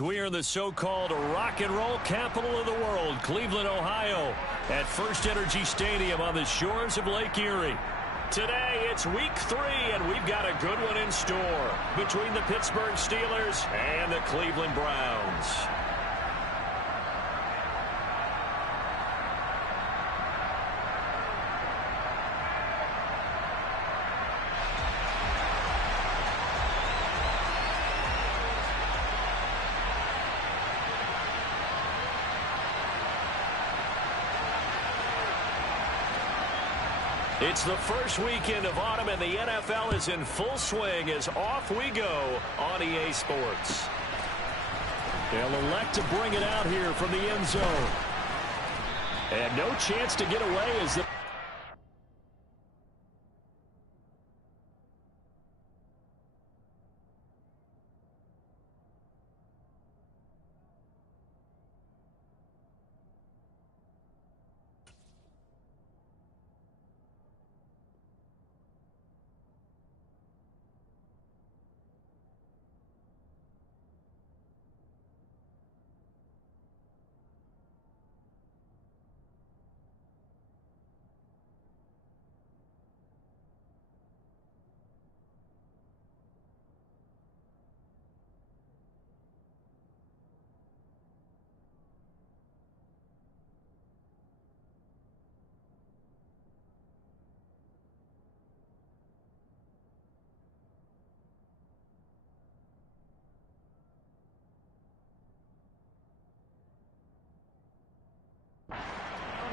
We are in the so-called rock and roll capital of the world, Cleveland, Ohio, at First Energy Stadium on the shores of Lake Erie. Today, it's week 3, and we've got a good one in store between the Pittsburgh Steelers and the Cleveland Browns. It's the first weekend of autumn, and the NFL is in full swing as off we go on EA Sports. They'll elect to bring it out here from the end zone. And no chance to get away as the...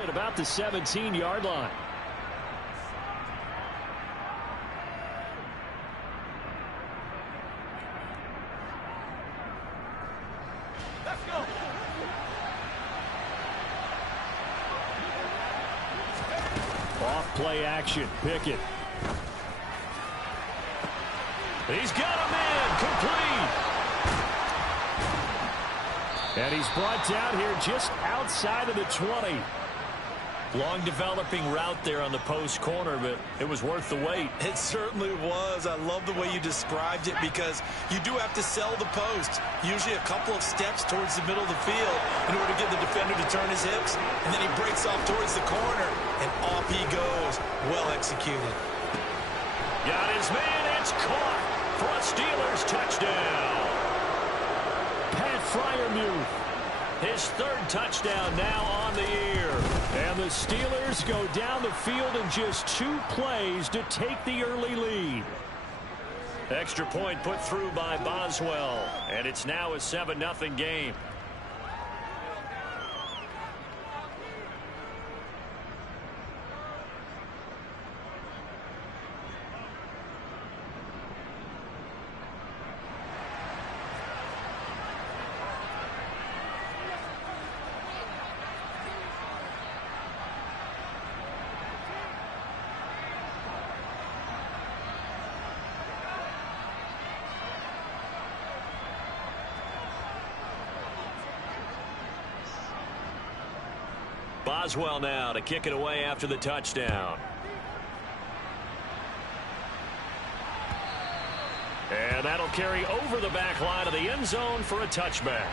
At about the 17-yard line. Let's go. Off play action. Pickett. He's got him in. Complete. And he's brought down here just outside of the 20. Long developing route there on the post corner, but it was worth the wait. It certainly was. I love the way you described it because you do have to sell the post. Usually a couple of steps towards the middle of the field in order to get the defender to turn his hips. And then he breaks off towards the corner, and off he goes. Well executed. Got his man. It's caught for a Steelers touchdown. Pat Freiermuth. His third touchdown now on the year. And the Steelers go down the field in just 2 plays to take the early lead. Extra point put through by Boswell. And it's now a 7-0 game. Boswell now to kick it away after the touchdown. And that'll carry over the back line of the end zone for a touchback.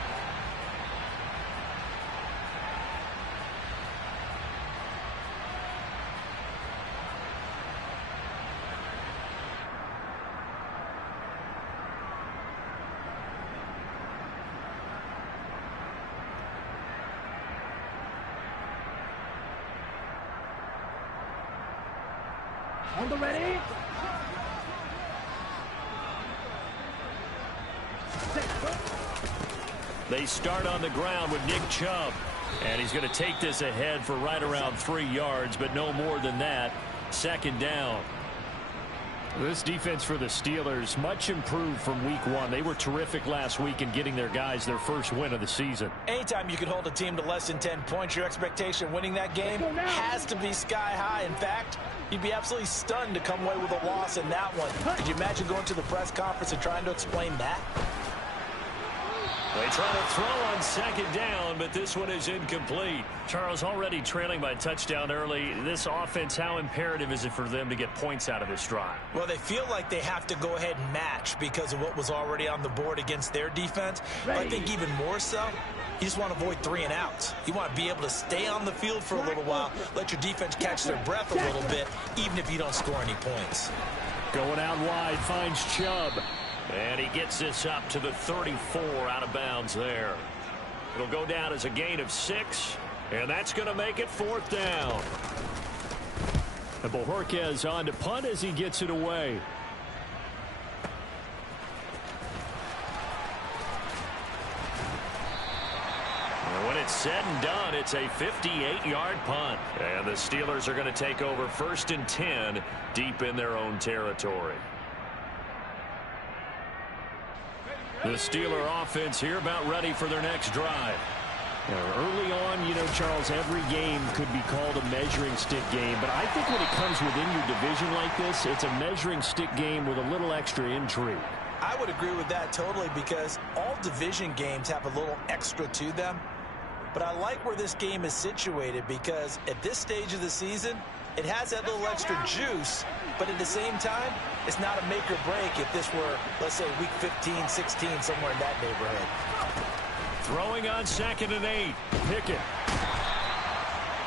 On the ready. They start on the ground with Nick Chubb. And he's going to take this ahead for right around 3 yards, but no more than that. Second down. This defense for the Steelers, much improved from week 1. They were terrific last week in getting their guys their first win of the season. Anytime you can hold a team to less than 10 points, your expectation winning that game has to be sky high. In fact, you'd be absolutely stunned to come away with a loss in that one. Could you imagine going to the press conference and trying to explain that? They try to throw on second down, but this one is incomplete. Charles, already trailing by a touchdown early. This offense, how imperative is it for them to get points out of this drive? Well, they feel like they have to go ahead and match because of what was already on the board against their defense. But I think even more so, you just want to avoid 3 and outs. You want to be able to stay on the field for a little while, let your defense catch their breath a little bit, even if you don't score any points. Going out wide, finds Chubb. And he gets this up to the 34, out of bounds there. It'll go down as a gain of 6, and that's going to make it 4th down. And Bojorquez on to punt as he gets it away. And when it's said and done, it's a 58-yard punt. And the Steelers are going to take over 1st and 10 deep in their own territory. The Steeler offense here about ready for their next drive. Early on, you know, Charles, every game could be called a measuring stick game. But I think when it comes within your division like this, it's a measuring stick game with a little extra intrigue. I would agree with that totally because all division games have a little extra to them. But I like where this game is situated because at this stage of the season, it has that little extra juice, but at the same time, it's not a make or break if this were, let's say, week 15, 16, somewhere in that neighborhood. Throwing on 2nd and 8. Pickett.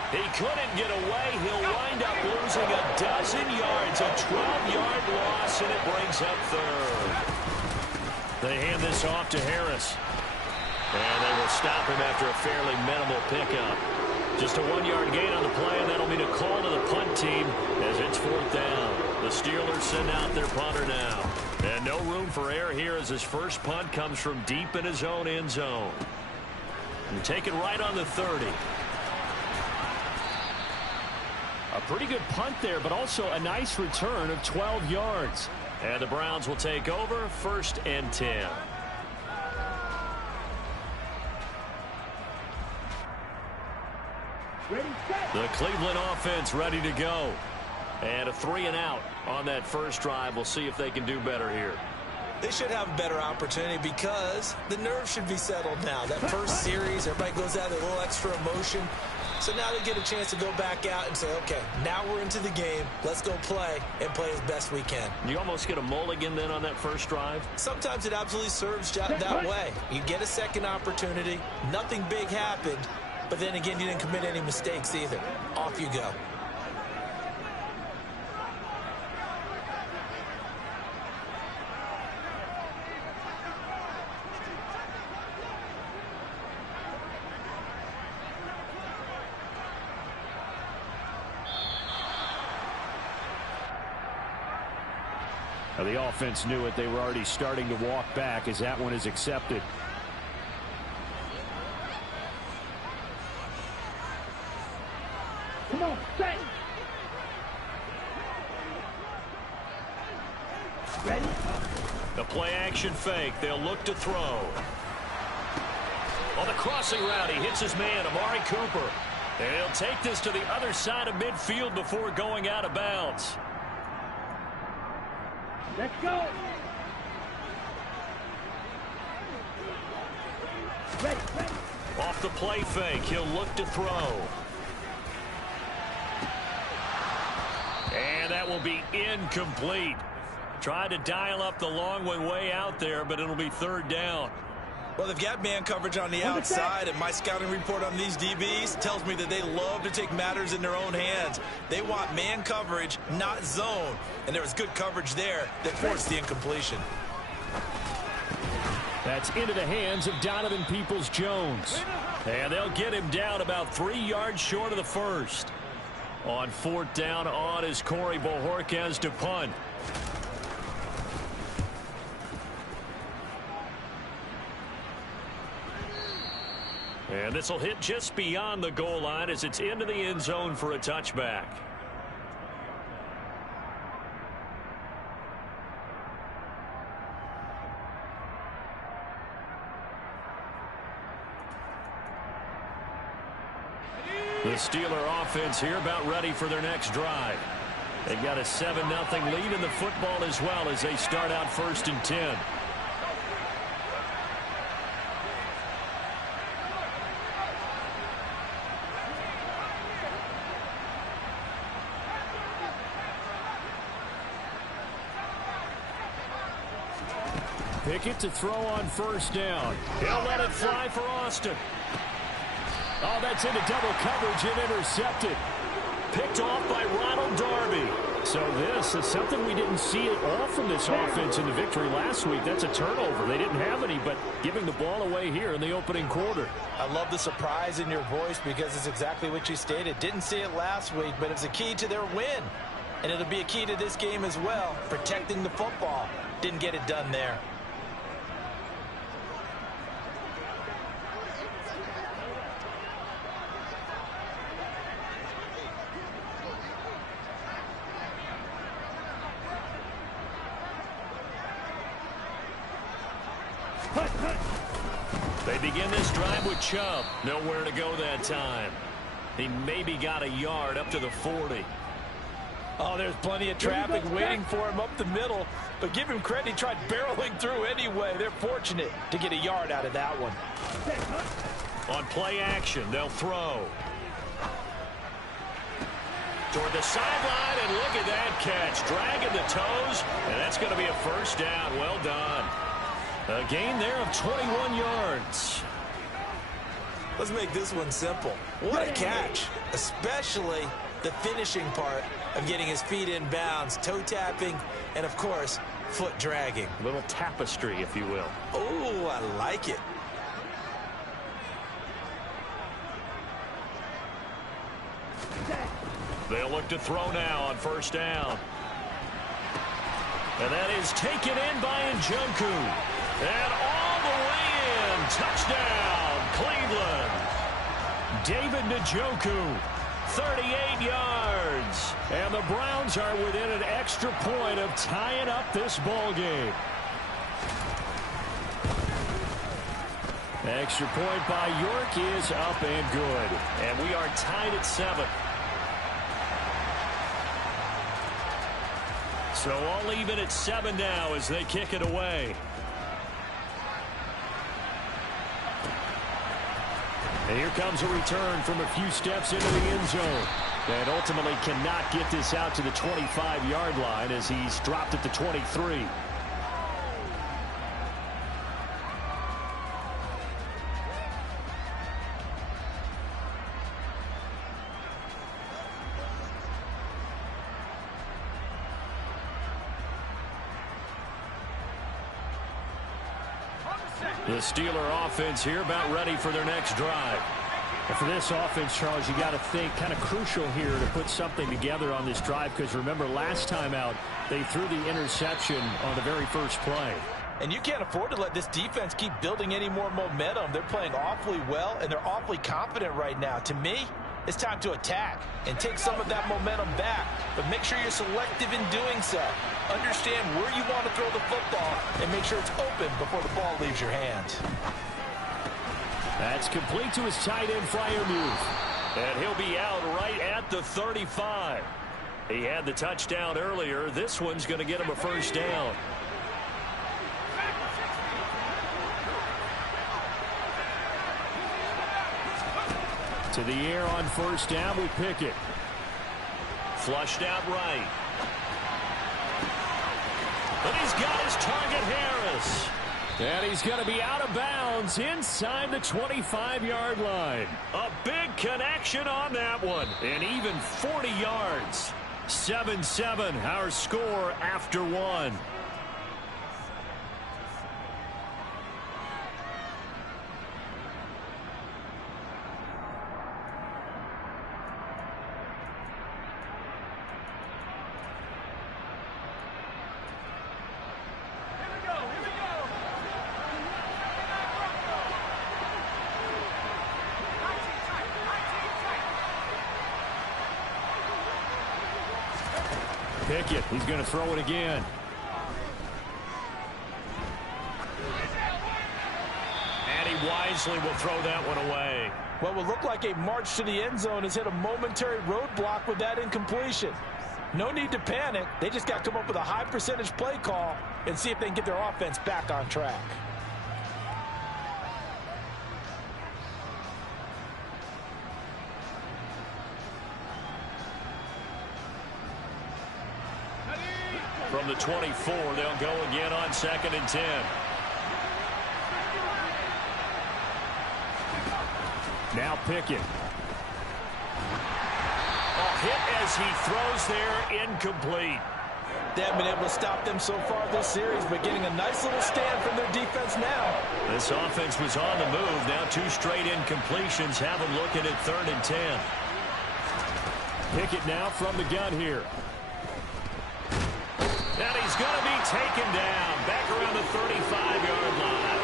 He couldn't get away. He'll wind up losing a dozen yards, a 12-yard loss, and it brings up 3rd. They hand this off to Harris. And they will stop him after a fairly minimal pickup. Just a 1-yard gain on the play, and that'll mean a call to the punt team as it's 4th down. The Steelers send out their punter now. And no room for error here as his first punt comes from deep in his own end zone. And take it right on the 30. A pretty good punt there, but also a nice return of 12 yards. And the Browns will take over 1st and 10. The Cleveland offense ready to go. And a 3 and out on that first drive. We'll see if they can do better here. They should have a better opportunity because the nerves should be settled now. That first series, everybody goes out with a little extra emotion. So now they get a chance to go back out and say, okay, now we're into the game. Let's go play and play as best we can. You almost get a mulligan then on that first drive? Sometimes it absolutely serves that way. You get a second opportunity. Nothing big happened. But then again, you didn't commit any mistakes either. Off you go. Now the offense knew it. They were already starting to walk back as that one is accepted. Come on, set. Ready? The play action fake. They'll look to throw. On the crossing route, he hits his man, Amari Cooper. And he'll take this to the other side of midfield before going out of bounds. Let's go. Ready, ready. Off the play fake, he'll look to throw. And that will be incomplete. Tried to dial up the long one way out there, but it'll be 3rd down. Well, they've got man coverage on the outside, and my scouting report on these DBs tells me that they love to take matters in their own hands. They want man coverage, not zone. And there was good coverage there that forced the incompletion. That's into the hands of Donovan Peoples-Jones. And they'll get him down about 3 yards short of the first. On 4th down, on is Corey Bojorquez to punt. And this will hit just beyond the goal line as it's into the end zone for a touchback. The Steeler offense here about ready for their next drive. They've got a 7-0 lead in the football as well as they start out 1st and 10. Pickett to throw on first down. He'll let it fly for Austin. Oh, that's into double coverage and intercepted. Picked off by Ronald Darby. So this is something we didn't see at all from this offense in the victory last week. That's a turnover. They didn't have any, but giving the ball away here in the opening quarter. I love the surprise in your voice because it's exactly what you stated. Didn't see it last week, but it was a key to their win. And it'll be a key to this game as well, protecting the football. Didn't get it done there. They begin this drive with Chubb. Nowhere to go that time. He maybe got a yard up to the 40. Oh, there's plenty of traffic waiting for him up the middle. But give him credit, he tried barreling through anyway. They're fortunate to get a yard out of that one. On play action, they'll throw. Toward the sideline, and look at that catch. Dragging the toes, and that's going to be a first down. Well done. A gain there of 21 yards. Let's make this one simple. What a catch, especially the finishing part of getting his feet in bounds, toe tapping, and of course, foot dragging. A little tapestry, if you will. Oh, I like it. They'll look to throw now on first down. And that is taken in by Njoku. And all the way in. Touchdown, Cleveland. David Njoku, 38 yards. And the Browns are within an extra point of tying up this ball game. Extra point by York is up and good. And we are tied at 7. So all even at 7 now as they kick it away. And here comes a return from a few steps into the end zone. And ultimately cannot get this out to the 25-yard line as he's dropped at the 23. The Steeler offense here about ready for their next drive. And for this offense, Charles, you got to think kind of crucial here to put something together on this drive because remember last time out they threw the interception on the very first play. And you can't afford to let this defense keep building any more momentum. They're playing awfully well and they're awfully confident right now. To me, it's time to attack and take some of that momentum back. But make sure you're selective in doing so. Understand where you want to throw the football and make sure it's open before the ball leaves your hands. That's complete to his tight end, Freiermuth. And he'll be out right at the 35. He had the touchdown earlier. This one's going to get him a first down. To the air on first down with Pickett. Flushed out right. But he's got his target, Harris. And he's going to be out of bounds inside the 25-yard line. A big connection on that one. And even 40 yards. 7-7, our score after one. Pickett, he's going to throw it again. And he wisely will throw that one away. What will look like a march to the end zone has hit a momentary roadblock with that incompletion. No need to panic. They just got to come up with a high percentage play call and see if they can get their offense back on track. From the 24, they'll go again on 2nd and 10. Now Pickett. Hit as he throws there, incomplete. They haven't been able to stop them so far this series, but getting a nice little stand from their defense now. This offense was on the move. Now 2 straight incompletions have them looking at 3rd and 10. Pickett now from the gun here. And he's going to be taken down back around the 35-yard line.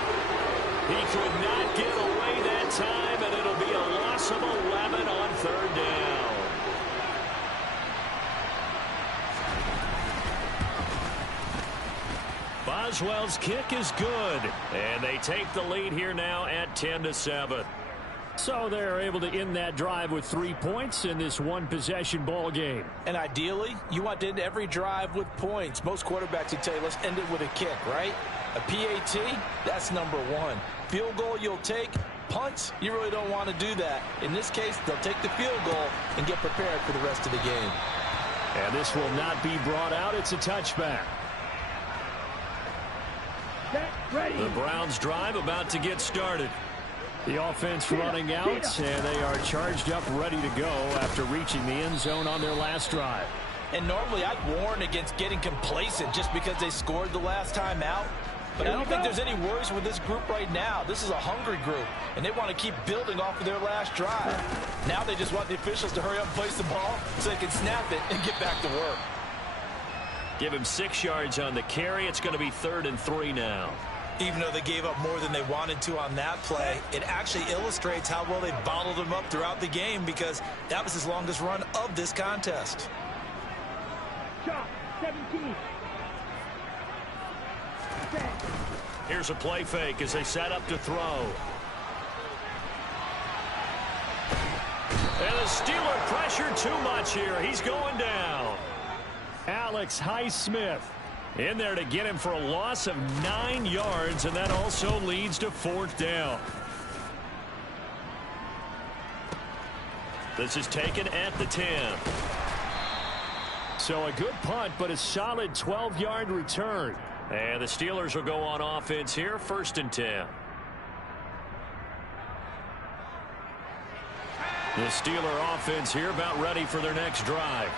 He could not get away that time, and it'll be a loss of 11 on 3rd down. Boswell's kick is good, and they take the lead here now at 10-7. So they're able to end that drive with 3 points in this one-possession ball game. And ideally, you want to end every drive with points. Most quarterbacks would tell you, let's end it with a kick, right? A PAT, that's number 1. Field goal you'll take. Punts, you really don't want to do that. In this case, they'll take the field goal and get prepared for the rest of the game. And this will not be brought out. It's a touchback. Ready. The Browns drive about to get started. The offense running out, and they are charged up, ready to go after reaching the end zone on their last drive. And normally I'd warn against getting complacent just because they scored the last time out. But I don't think there's any worries with this group right now. This is a hungry group, and they want to keep building off of their last drive. Now they just want the officials to hurry up and place the ball so they can snap it and get back to work. Give him 6 yards on the carry. It's going to be 3rd and 3 now. Even though they gave up more than they wanted to on that play, it actually illustrates how well they bottled them up throughout the game, because that was his longest run of this contest. Shot 17. Here's a play fake as they set up to throw. And the Steeler pressure too much here. He's going down. Alex Highsmith in there to get him for a loss of 9 yards, and that also leads to 4th down. This is taken at the 10. So a good punt, but a solid 12-yard return. And the Steelers will go on offense here, 1st and 10. The Steeler offense here about ready for their next drive.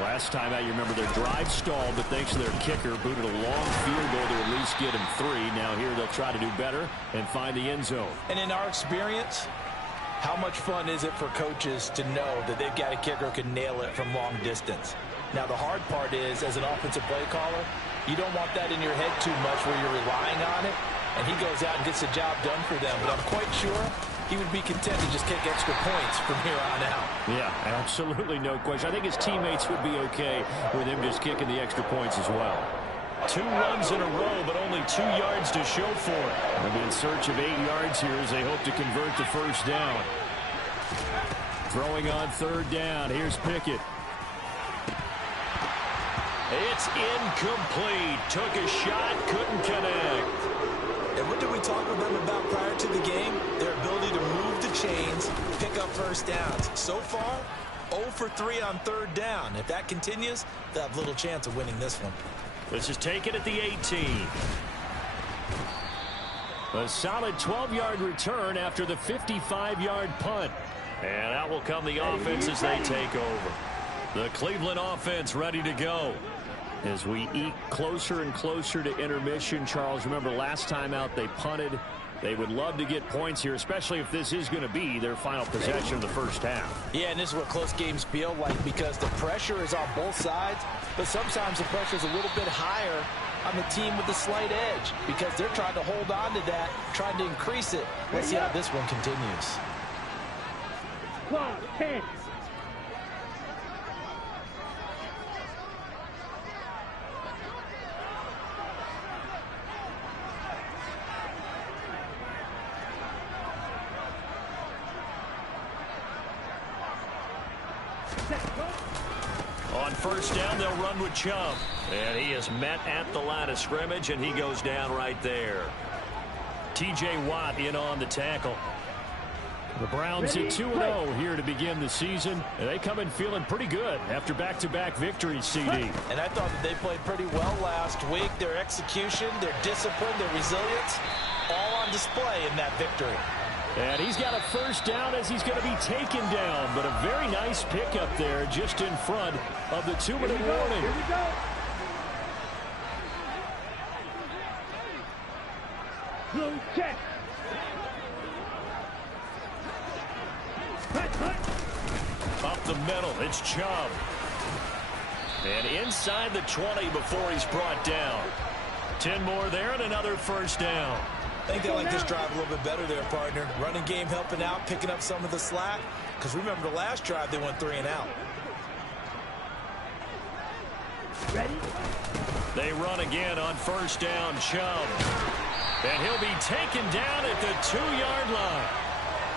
Last time out, you remember their drive stalled, but thanks to their kicker, booted a long field goal to at least get him 3. Now here they'll try to do better and find the end zone. And in our experience, how much fun is it for coaches to know that they've got a kicker who can nail it from long distance? Now the hard part is, as an offensive play caller, you don't want that in your head too much where you're relying on it, and he goes out and gets the job done for them. But I'm quite sure he would be content to just kick extra points from here on out. Yeah, absolutely no question. I think his teammates would be okay with him just kicking the extra points as well. 2 runs in a row, but only 2 yards to show for it. They'll be in search of 8 yards here as they hope to convert the 1st down. Throwing on 3rd down. Here's Pickett. It's incomplete. Took a shot, couldn't connect. And what did we talk with them about prior to the game? Their ability to move the chains, pick up 1st downs. So far, 0 for 3 on 3rd down. If that continues, they'll have little chance of winning this one. This is taken at the 18. A solid 12-yard return after the 55-yard punt. And out will come the offense as they take over. The Cleveland offense ready to go. As we eke closer and closer to intermission, Charles, remember last time out they punted. They would love to get points here, especially if this is going to be their final possession of the 1st half. Yeah, and this is what close games feel like, because the pressure is on both sides, but sometimes the pressure is a little bit higher on the team with the slight edge, because they're trying to hold on to that, trying to increase it. Let's see how this one continues. 12, 10. On 1st down, they'll run with Chubb. And he is met at the line of scrimmage, and he goes down right there. T.J. Watt in on the tackle. The Browns at 2-0 here to begin the season. And they come in feeling pretty good after back-to-back victories, CD. And I thought that they played pretty well last week. Their execution, their discipline, their resilience, all on display in that victory. And he's got a first down as he's going to be taken down. But a very nice pickup there just in front of the 2-minute warning. Here we go. Blue check. Up the middle, it's Chubb. And inside the 20 before he's brought down. 10 more there and another first down. I think they like this drive a little bit better there, partner. Running game helping out, picking up some of the slack. Because remember the last drive, they went 3 and out. Ready? They run again on first down, Chubb. And he'll be taken down at the 2-yard line.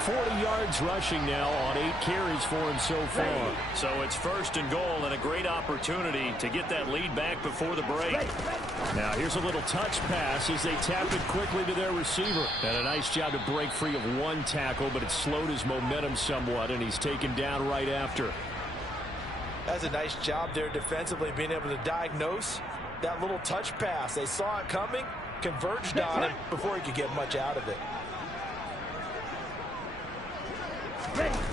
40 yards rushing now on 8 carries for him so far. So it's first and goal and a great opportunity to get that lead back before the break. Now here's a little touch pass as they tap it quickly to their receiver. And a nice job to break free of one tackle, but it slowed his momentum somewhat, and he's taken down right after. That's a nice job there defensively, being able to diagnose that little touch pass. They saw it coming, converged on him before he could get much out of it.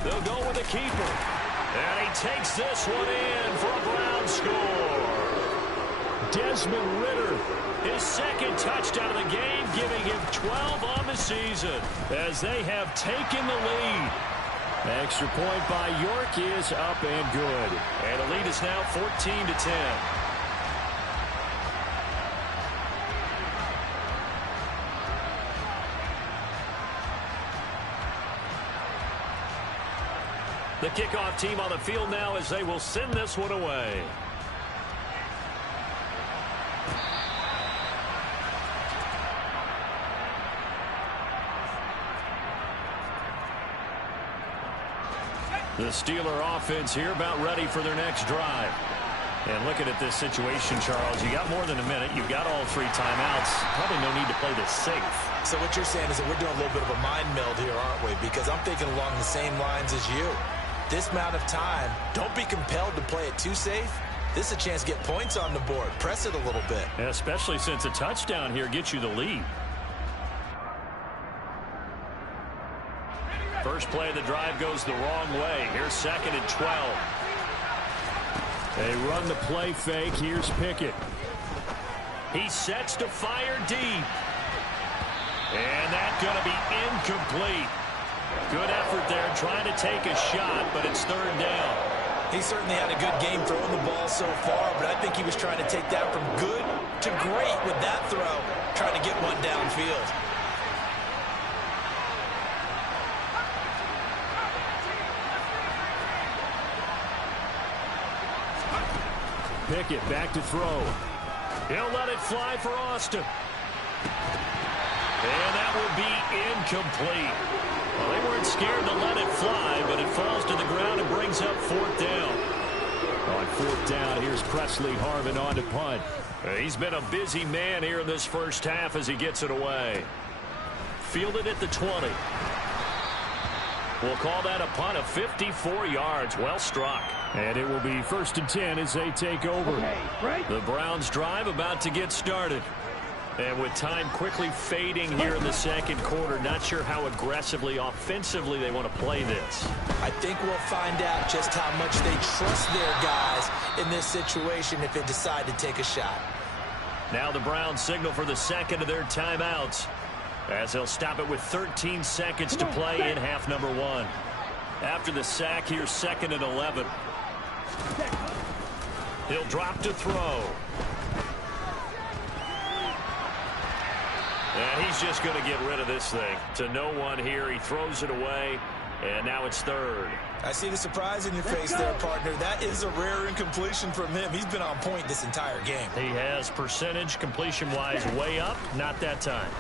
They'll go with the keeper. And he takes this one in for a Brown score. Desmond Ridder, his second touchdown of the game, giving him 12 on the season as they have taken the lead. Extra point by York is up and good. And the lead is now 14-10. The kickoff team on the field now as they will send this one away. The Steeler offense here about ready for their next drive. And looking at this situation, Charles, you got more than a minute. You've got all 3 timeouts. Probably no need to play this safe. So what you're saying is that we're doing a little bit of a mind meld here, aren't we? Because I'm thinking along the same lines as you. This amount of time, don't be compelled to play it too safe. This is a chance to get points on the board. Press it a little bit. Especially since a touchdown here gets you the lead. First play of the drive goes the wrong way. Here's 2nd and 12. They run the play fake. Here's Pickett. He sets to fire deep. And that's going to be incomplete. Good effort there trying to take a shot, but it's 3rd down. He certainly had a good game throwing the ball so far, but I think he was trying to take that from good to great with that throw, trying to get one downfield. Pickett back to throw. He'll let it fly for Austin. And that will be incomplete. Well, they weren't scared to let it fly, but it falls to the ground and brings up 4th down. On 4th down, here's Presley Harvin on to punt. He's been a busy man here in this first half as he gets it away. Fielded at the 20. We'll call that a punt of 54 yards. Well struck. And it will be 1st and 10 as they take over. Okay, the Browns drive about to get started. And with time quickly fading here in the 2nd quarter, not sure how aggressively, offensively they want to play this. I think we'll find out just how much they trust their guys in this situation if they decide to take a shot. Now the Browns signal for the 2nd of their timeouts as they'll stop it with 13 seconds to play in half number 1. After the sack, here's 2nd and 11. He'll drop to throw. And he's just going to get rid of this thing. To no one here. He throws it away. And now it's 3rd. I see the surprise in your face there, partner. That is a rare incompletion from him. He's been on point this entire game. He has percentage completion-wise way up. Not that time.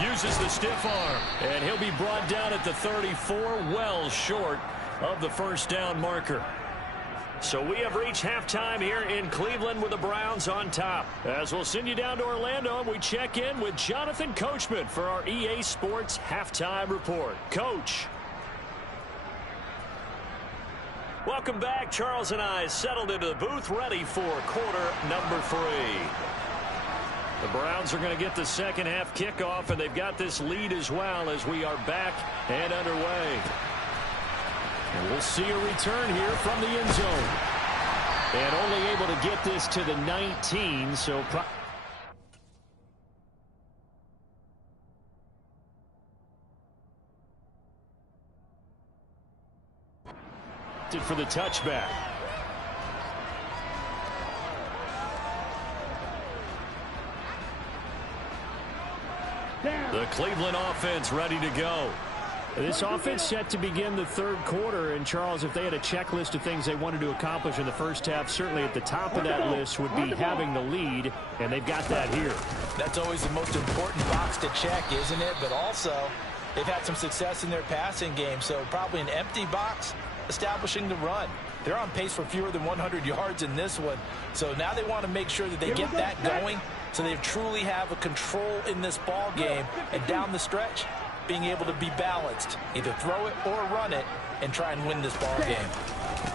Uses the stiff arm. And he'll be brought down at the 34, well short of the 1st down marker. So we have reached halftime here in Cleveland with the Browns on top. As we'll send you down to Orlando, we check in with Jonathan Coachman for our EA Sports Halftime Report. Coach. Welcome back. Charles and I settled into the booth ready for quarter number 3. The Browns are going to get the second half kickoff, and they've got this lead as well as we are back and underway. And we'll see a return here from the end zone. And only able to get this to the 19, so for the touchback. The Cleveland offense ready to go. This offense set to begin the third quarter, and Charles, if they had a checklist of things they wanted to accomplish in the first half, certainly at the top of that list would be having the lead, and they've got that here. That's always the most important box to check, isn't it? But also, they've had some success in their passing game, so probably an empty box establishing the run. They're on pace for fewer than 100 yards in this one, so now they want to make sure that they get that going so they truly have a control in this ball game, and down the stretch, being able to be balanced, either throw it or run it, and try and win this ball game.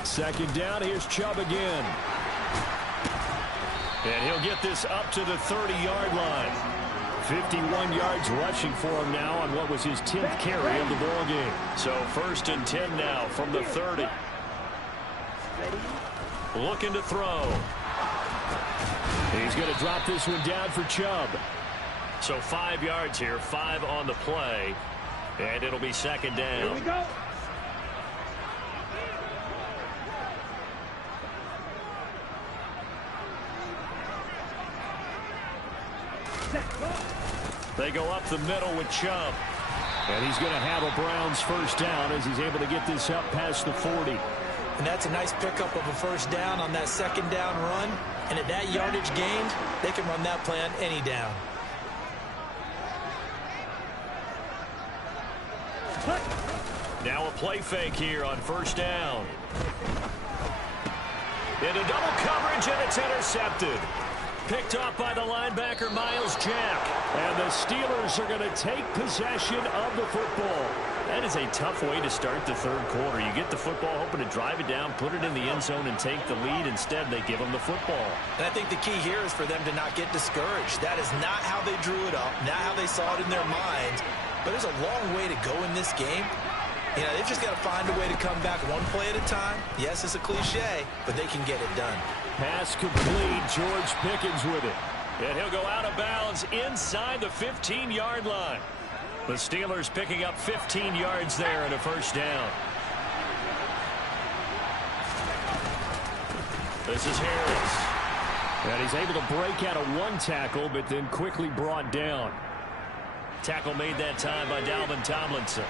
Second down, here's Chubb again. And he'll get this up to the 30-yard line. 51 yards rushing for him now on what was his 10th carry of the ball game. So 1st and 10 now from the 30. Looking to throw. He's going to drop this one down for Chubb. So 5 yards here, 5 on the play, and it'll be second down. Here we go. They go up the middle with Chubb. And he's going to have a Browns first down as he's able to get this up past the 40. And that's a nice pickup of a first down on that second down run. And at that yardage gained, they can run that play on any down. Now a play fake here on first down. Into double coverage, and it's intercepted. Picked off by the linebacker, Miles Jack. And the Steelers are going to take possession of the football. That is a tough way to start the third quarter. You get the football, hoping to drive it down, put it in the end zone, and take the lead. Instead, they give them the football. And I think the key here is for them to not get discouraged. That is not how they drew it up, not how they saw it in their minds. But there's a long way to go in this game. You know, they've just got to find a way to come back one play at a time. Yes, it's a cliche, but they can get it done. Pass complete. George Pickens with it. And he'll go out of bounds inside the 15-yard line. The Steelers picking up 15 yards there and a first down. This is Harris. And he's able to break out of one tackle, but then quickly brought down. Tackle made that time by Dalvin Tomlinson.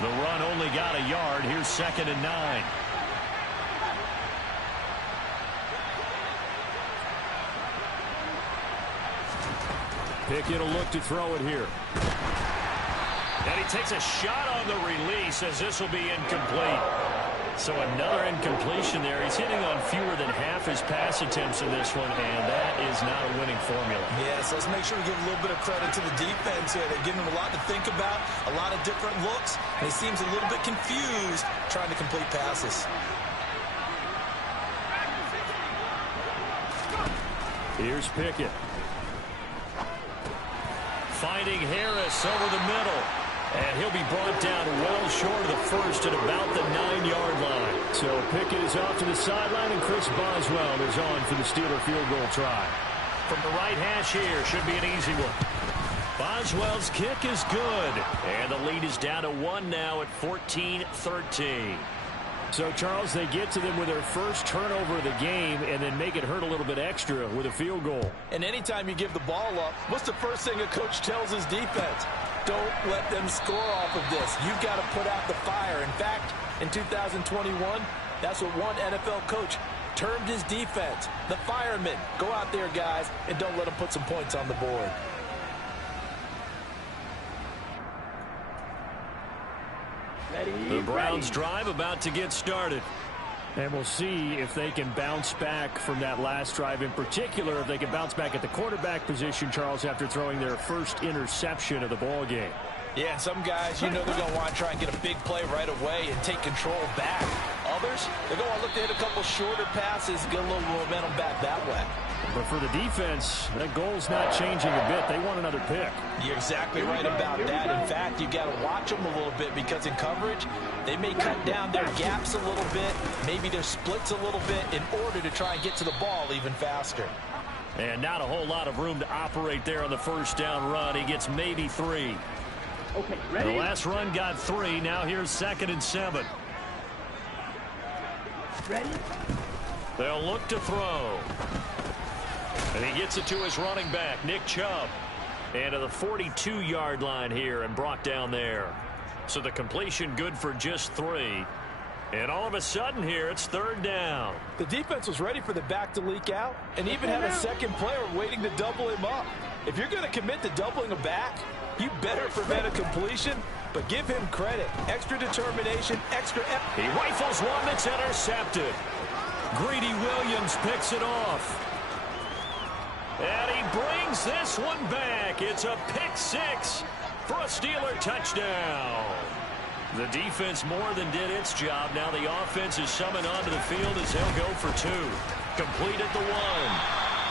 The run only got a yard. Here's 2nd and 9. Pickett will look to throw it here. And he takes a shot on the release as this will be incomplete. So another incompletion there. He's hitting on fewer than half his pass attempts in this one, and that is not a winning formula. Yes, let's make sure we give a little bit of credit to the defense here. They're giving him a lot to think about, a lot of different looks, and he seems a little bit confused trying to complete passes. Here's Pickett. Finding Harris over the middle. And he'll be brought down well short of the first at about the 9-yard line. So Pickett is off to the sideline, and Chris Boswell is on for the Steeler field goal try. From the right hash here, should be an easy one. Boswell's kick is good. And the lead is down to 1 now at 14-13. So, Charles, they get to them with their first turnover of the game and then make it hurt a little bit extra with a field goal. And anytime you give the ball up, what's the first thing a coach tells his defense? Don't let them score off of this. You've got to put out the fire. In fact, in 2021, that's what one NFL coach termed his defense. The firemen. Go out there, guys, and don't let them put some points on the board. The Browns drive about to get started. And we'll see if they can bounce back from that last drive, in particular if they can bounce back at the quarterback position, Charles, after throwing their first interception of the ball game. Yeah, some guys, you know they're going to want to try and get a big play right away and take control back. Others, they're going to look to hit a couple shorter passes, get a little momentum back that way. But for the defense, that goal's not changing a bit. They want another pick. You're exactly right about that. In fact, you got to watch them a little bit because in coverage, they may cut down their gaps a little bit, maybe their splits a little bit in order to try and get to the ball even faster. And not a whole lot of room to operate there on the first down run. He gets maybe 3. Okay, ready? The last run got 3. Now here's 2nd and 7. Ready? They'll look to throw. And he gets it to his running back, Nick Chubb. And to the 42-yard line here and brought down there. So the completion good for just 3. And all of a sudden here, it's 3rd down. The defense was ready for the back to leak out and even had a second player waiting to double him up. If you're going to commit to doubling a back, you better prevent a completion, but give him credit. Extra determination, extra effort. He rifles one that's intercepted. Greedy Williams picks it off. And he brings this one back. It's a pick 6 for a Steeler touchdown. The defense more than did its job. Now the offense is summoned onto the field as they'll go for 2. Complete at the 1.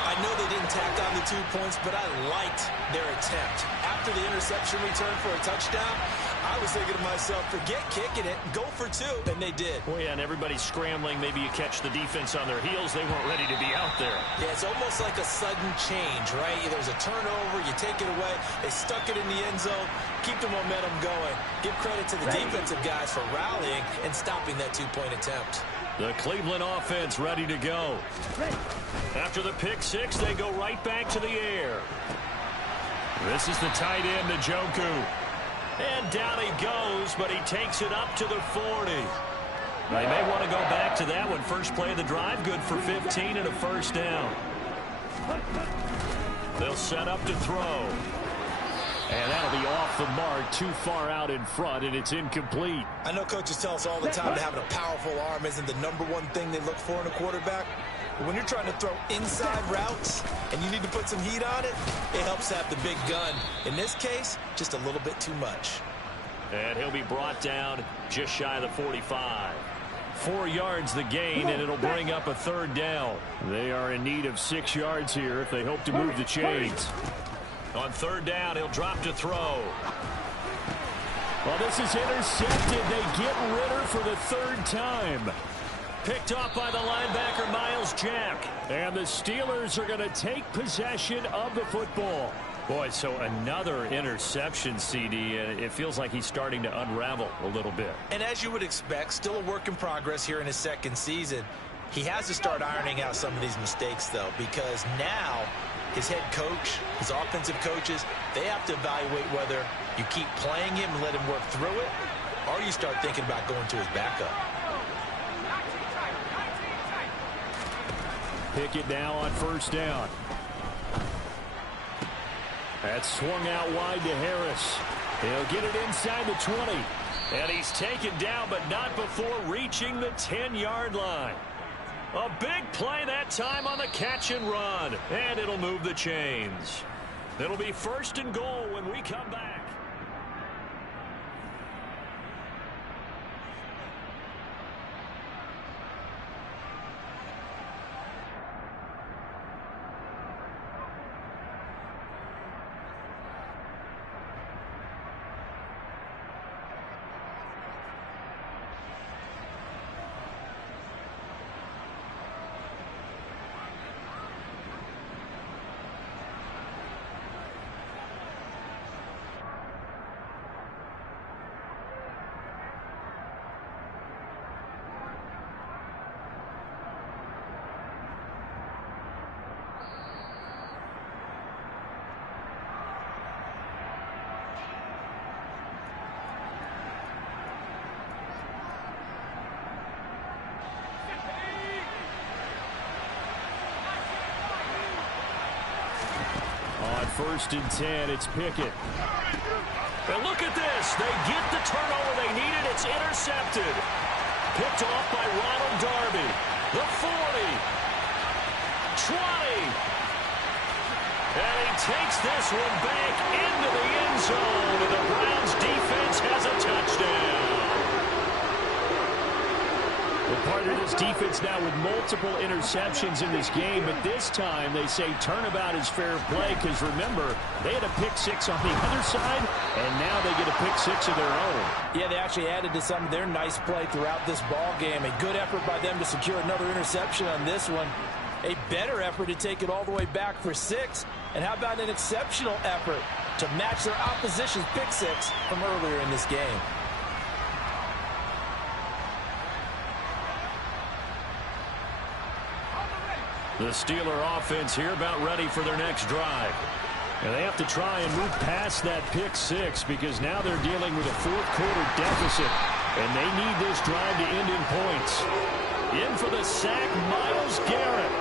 I know they didn't tack on the 2 points, but I liked their attempt. After the interception return for a touchdown, I was thinking to myself, forget kicking it, go for 2, and they did. Well, yeah, and everybody's scrambling. Maybe you catch the defense on their heels. They weren't ready to be out there. Yeah, it's almost like a sudden change, right? There's a turnover, you take it away, they stuck it in the end zone, keep the momentum going. Give credit to the defensive guys for rallying and stopping that 2-point attempt. The Cleveland offense ready to go. After the pick 6, they go right back to the air. This is the tight end, Njoku. And down he goes, but he takes it up to the 40. They may want to go back to that one. First play of the drive, good for 15 and a first down. They'll set up to throw. And that'll be off the mark, too far out in front, and it's incomplete. I know coaches tell us all the time that having a powerful arm isn't the #1 thing they look for in a quarterback. But when you're trying to throw inside routes and you need to put some heat on it, it helps have the big gun. In this case, just a little bit too much. And he'll be brought down just shy of the 45. 4 yards the gain, and it'll bring up a 3rd down. They are in need of 6 yards here if they hope to move the chains. On 3rd down, he'll drop to throw. Well, this is intercepted. They get Ritter for the 3rd time. Picked off by the linebacker, Miles Jack. And the Steelers are going to take possession of the football. Boy, so another interception, CD, and it feels like he's starting to unravel a little bit. And as you would expect, still a work in progress here in his 2nd season. He has to start ironing out some of these mistakes, though, because now his head coach, his offensive coaches, they have to evaluate whether you keep playing him and let him work through it, or you start thinking about going to his backup. Pickett now on 1st down. That's swung out wide to Harris. He'll get it inside the 20. And he's taken down, but not before reaching the 10-yard line. A big play that time on the catch and run. And it'll move the chains. It'll be 1st and goal when we come back. On 1st and 10, it's Pickett. And look at this. They get the turnover they needed. It's intercepted. Picked off by Ronald Darby. The 40. 20. And he takes this one back into the end zone. And the Browns defense has a touchdown. Well, partner, this defense now with multiple interceptions in this game, but this time they say turnabout is fair play because, remember, they had a pick-6 on the other side, and now they get a pick-6 of their own. Yeah, they actually added to some of their nice play throughout this ball game. A good effort by them to secure another interception on this one. A better effort to take it all the way back for 6. And how about an exceptional effort to match their opposition's pick-6 from earlier in this game? The Steeler offense here about ready for their next drive. And they have to try and move past that pick-6 because now they're dealing with a fourth-quarter deficit. And they need this drive to end in points. In for the sack, Myles Garrett.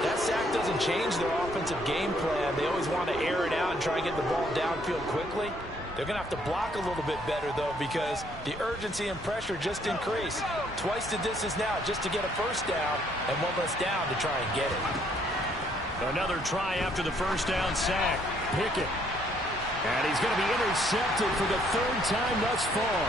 That sack doesn't change their offensive game plan. They always want to air it out and try and get the ball downfield quickly. They're going to have to block a little bit better, though, because the urgency and pressure just increase. Twice the distance now just to get a first down, and one less down to try and get it. Another try after the first down sack. Pickett. And he's going to be intercepted for the 3rd time thus far.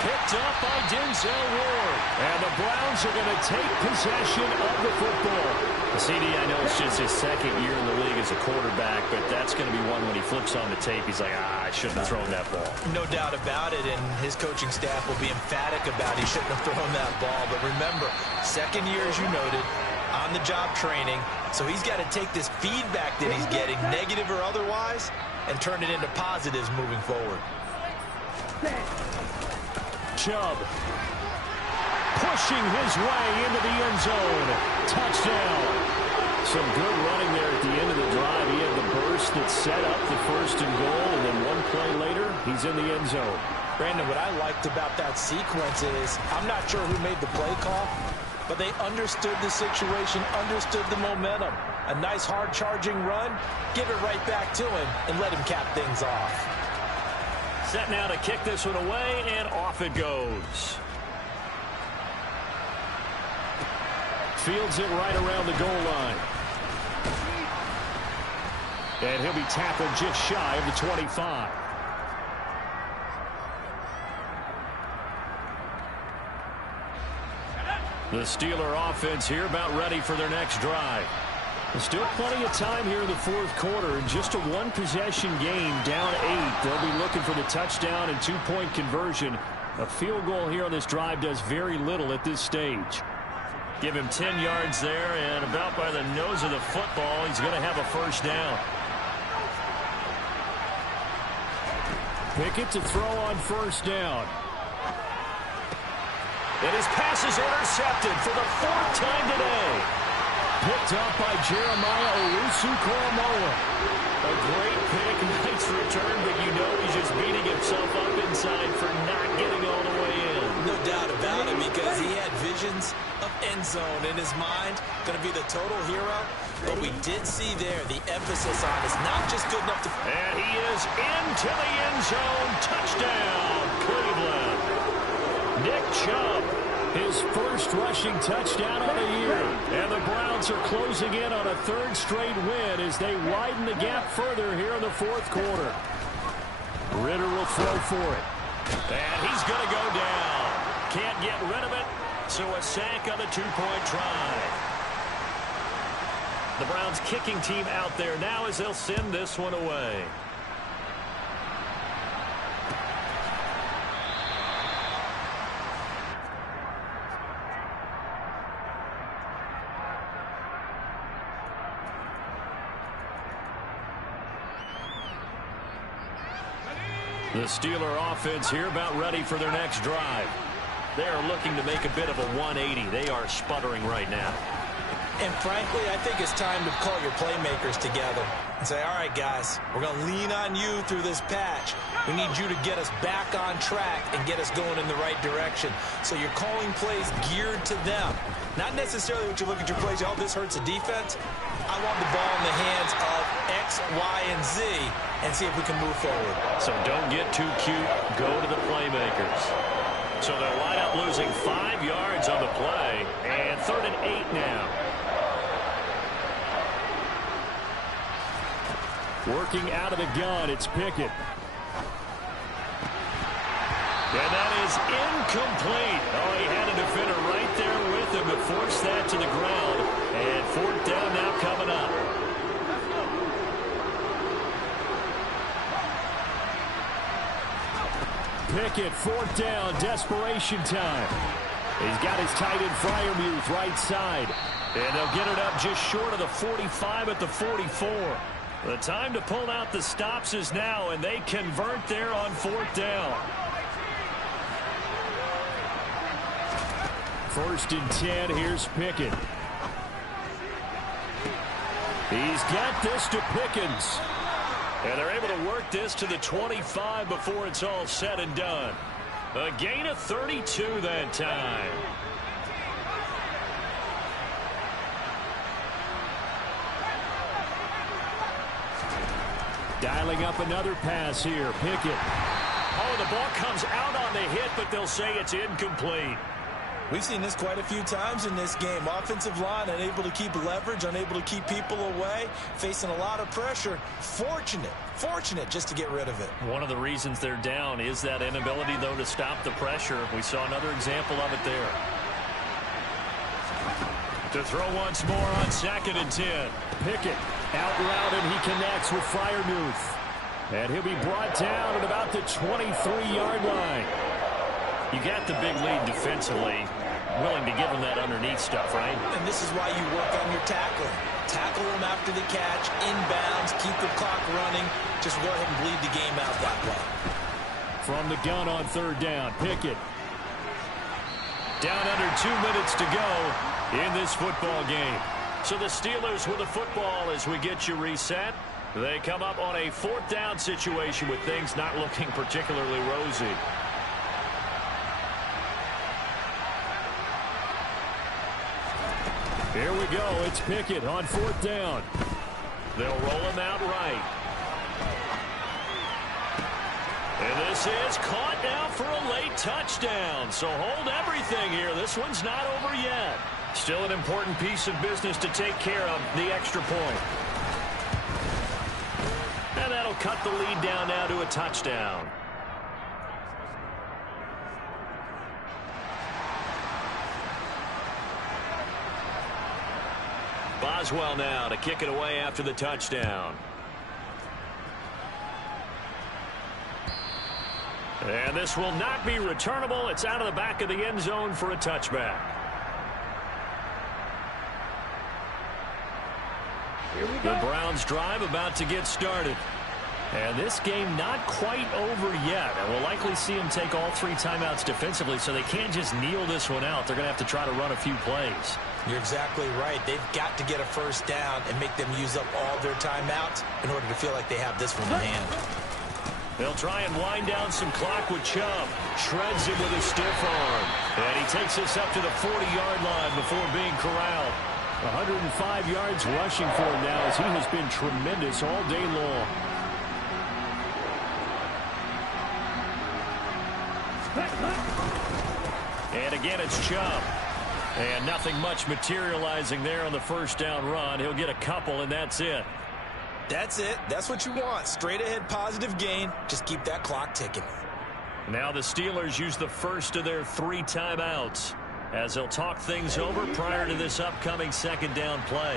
Picked up by Denzel Ward. And the Browns are going to take possession of the football. CD, I know it's just his 2nd year in the league as a quarterback, but that's going to be one when he flips on the tape, he's like, I shouldn't have thrown that ball. No doubt about it, and his coaching staff will be emphatic about he shouldn't have thrown that ball. But remember, 2nd year, as you noted, on-the-job training, so he's got to take this feedback that he's getting, negative or otherwise, and turn it into positives moving forward. Chubb pushing his way into the end zone. Touchdown. Some good running there at the end of the drive. He had the burst that set up the 1st and goal, and then one play later, he's in the end zone. Brandon, what I liked about that sequence is, I'm not sure who made the play call, but they understood the situation, understood the momentum. A nice hard charging run, give it right back to him, and let him cap things off. Set now to kick this one away, and off it goes. Fields it right around the goal line. And he'll be tackled just shy of the 25. The Steeler offense here about ready for their next drive. There's still plenty of time here in the 4th quarter, and just a one-possession game, down 8. They'll be looking for the touchdown and 2-point conversion. A field goal here on this drive does very little at this stage. Give him 10 yards there, and about by the nose of the football, he's going to have a first down. Pickett to throw on first down. And his pass is intercepted for the 4th time today. Picked up by Jeremiah Owusu-Koramoah. A great pick, nice return, but you know he's just beating himself up inside for not getting all the way in. No doubt about it, because he had visions of end zone in his mind. Going to be the total hero. But we did see there the emphasis on is not just good enough to... And he is into the end zone. Touchdown, Cleveland. Nick Chubb, his first rushing touchdown of the year. And the Browns are closing in on a 3rd straight win as they widen the gap further here in the 4th quarter. Ritter will throw for it. And he's going to go down. Can't get rid of it, so a sack on the 2-point try. The Browns kicking team out there now as they'll send this one away. The Steeler offense here about ready for their next drive. They are looking to make a bit of a 180. They are sputtering right now. And frankly, I think it's time to call your playmakers together and say, all right, guys, we're going to lean on you through this patch. We need you to get us back on track and get us going in the right direction. So you're calling plays geared to them. Not necessarily when you look at your plays, oh, this hurts the defense. I want the ball in the hands of X, Y, and Z and see if we can move forward. So don't get too cute. Go to the playmakers. So they'll line up losing 5 yards on the play. And 3rd and 8 now. Working out of the gun, it's Pickett. And that is incomplete. Oh, he had a defender right to force that to the ground. And fourth down now coming up. Pickett, fourth down, desperation time. He's got his tight end Freiermuth right side. And they'll get it up just short of the 45 at the 44. The time to pull out the stops is now, and they convert there on fourth down. First and 10, here's Pickett. He's got this to Pickens. And they're able to work this to the 25 before it's all said and done. A gain of 32 that time. Dialing up another pass here. Pickett. Oh, the ball comes out on the hit, but they'll say it's incomplete. We've seen this quite a few times in this game. Offensive line unable to keep leverage, unable to keep people away, facing a lot of pressure. Fortunate just to get rid of it. One of the reasons they're down is that inability, though, to stop the pressure. We saw another example of it there. To throw once more on 2nd and 10. Pickett out route, and he connects with Freiermuth. And he'll be brought down at about the 23-yard line. You got the big lead defensively. Willing to give them that underneath stuff, right? And this is why you work on your tackling. Tackle them after the catch, inbounds, keep the clock running. Just go ahead and bleed the game out that way. From the gun on third down, Pickett. Down under 2 minutes to go in this football game. So the Steelers with the football as we get you reset. They come up on a fourth down situation with things not looking particularly rosy. Here we go. It's Pickett on fourth down. They'll roll him out right. And this is caught now for a late touchdown. So hold everything here. This one's not over yet. Still an important piece of business to take care of, the extra point. And that'll cut the lead down now to a touchdown. Boswell now to kick it away after the touchdown. And this will not be returnable. It's out of the back of the end zone for a touchback. The Browns drive about to get started. And this game not quite over yet. And we'll likely see them take all 3 timeouts defensively, so they can't just kneel this one out. They're going to have to try to run a few plays. You're exactly right. They've got to get a first down and make them use up all their timeouts in order to feel like they have this one in hand. They'll try and wind down some clock with Chubb. Shreds him with a stiff arm. And he takes us up to the 40-yard line before being corralled. 105 yards rushing for him now as he has been tremendous all day long. And again, it's Chubb. And nothing much materializing there on the first down run. He'll get a couple, and that's it. That's it. That's what you want. Straight ahead positive gain. Just keep that clock ticking. Now the Steelers use the first of their 3 timeouts as they'll talk things over prior to this upcoming second down play.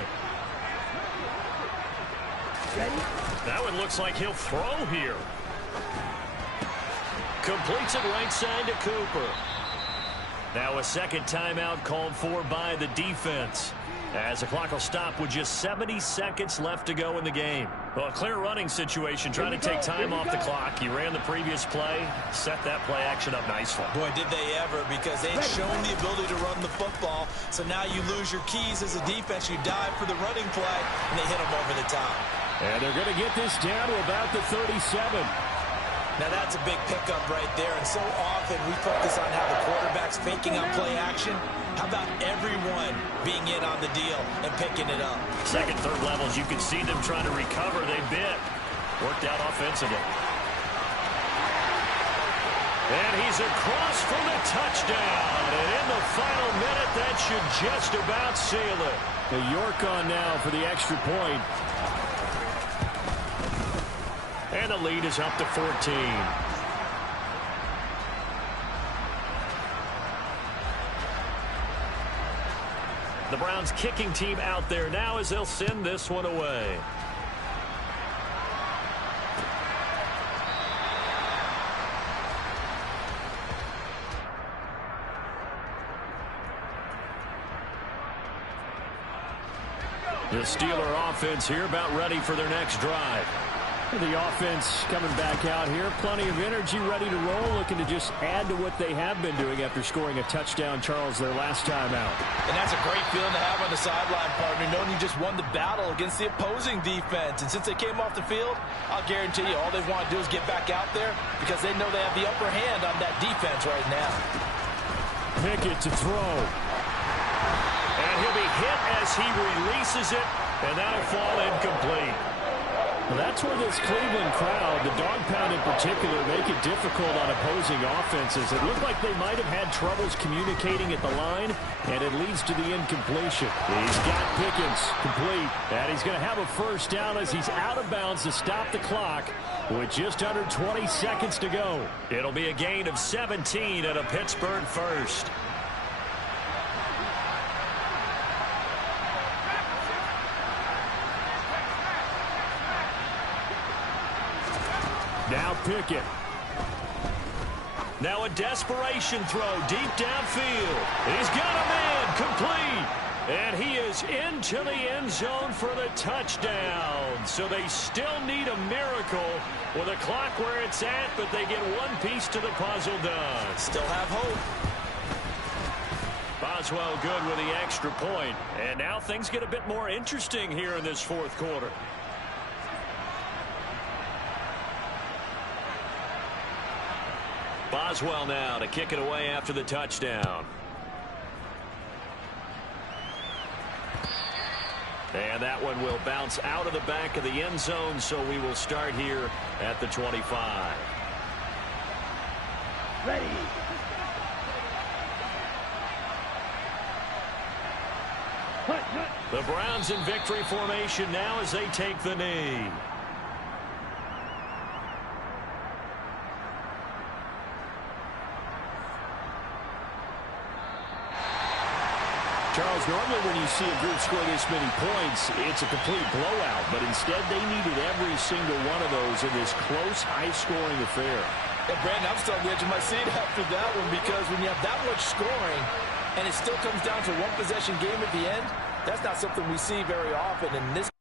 That one looks like he'll throw here. Completes it right side to Cooper. Now a second timeout called for by the defense, as the clock will stop with just 70 seconds left to go in the game. Well, a clear running situation, trying to take time off the clock. He ran the previous play, set that play action up nicely. Boy, did they ever, because they'd shown the ability to run the football. So now you lose your keys as a defense. You dive for the running play, and they hit them over the top. And they're going to get this down to about the 37. Now that's a big pickup right there, and so often we focus on how the quarterback's faking on play action. How about everyone being in on the deal and picking it up? Second, third levels, you can see them trying to recover. They bit. Worked out offensively. And he's across for the touchdown. And in the final minute, that should just about seal it. The York on now for the extra point. And the lead is up to 14. The Browns kicking team out there now as they'll send this one away. The Steeler offense here about ready for their next drive. The offense coming back out here. Plenty of energy, ready to roll, looking to just add to what they have been doing after scoring a touchdown, Charles, their last time out. And that's a great feeling to have on the sideline, partner, knowing you just won the battle against the opposing defense. And since they came off the field, I'll guarantee you all they want to do is get back out there because they know they have the upper hand on that defense right now. Pickett to throw. And he'll be hit as he releases it, and that'll fall incomplete. That's where this Cleveland crowd, the dog pound in particular, make it difficult on opposing offenses. It looked like they might have had troubles communicating at the line, and it leads to the incompletion. He's got Pickens complete, and he's going to have a first down as he's out of bounds to stop the clock with just under 20 seconds to go. It'll be a gain of 17 and a Pittsburgh first. Now Pickett. Now a desperation throw deep downfield. He's got a man complete. And he is into the end zone for the touchdown. So they still need a miracle with a clock where it's at, but they get one piece to the puzzle done. Still have hope. Boswell good with the extra point. And now things get a bit more interesting here in this fourth quarter. Boswell now to kick it away after the touchdown. And that one will bounce out of the back of the end zone, so we will start here at the 25. Ready. The Browns in victory formation now as they take the knee. Charles, normally when you see a group score this many points, it's a complete blowout. But instead, they needed every single one of those in this close, high-scoring affair. And Brandon, I'm still on the edge of my seat after that one because when you have that much scoring and it still comes down to one possession game at the end, that's not something we see very often. And this